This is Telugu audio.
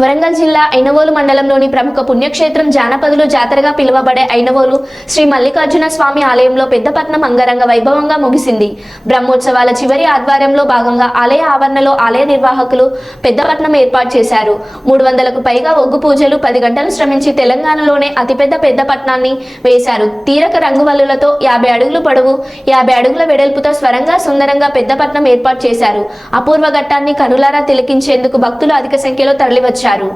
వరంగల్ జిల్లా ఐనవోలు మండలంలోని ప్రముఖ పుణ్యక్షేత్రం జానపదులు జాతరగా పిలువబడే ఐనవోలు శ్రీ మల్లికార్జున స్వామి ఆలయంలో పెద్దపట్నం అంగరంగ వైభవంగా ముగిసింది. బ్రహ్మోత్సవాల చివరి ఆధ్వర్యంలో భాగంగా ఆలయ ఆవరణలో ఆలయ నిర్వాహకులు పెద్దపట్నం ఏర్పాటు చేశారు. మూడు వందలకు పైగా ఒగ్గు పూజలు పది గంటలు శ్రమించి తెలంగాణలోనే అతిపెద్ద పెద్దపట్నాన్ని వేశారు. తీరక రంగువల్లులతో యాభై అడుగులు పొడవు యాభై అడుగుల వెడల్పుతో స్వరంగా సుందరంగా పెద్దపట్నం ఏర్పాటు చేశారు. అపూర్వ ఘట్టాన్ని కనులారా తిలకించేందుకు భక్తులు అధిక సంఖ్యలో తరలివచ్చు తరలివచ్చారు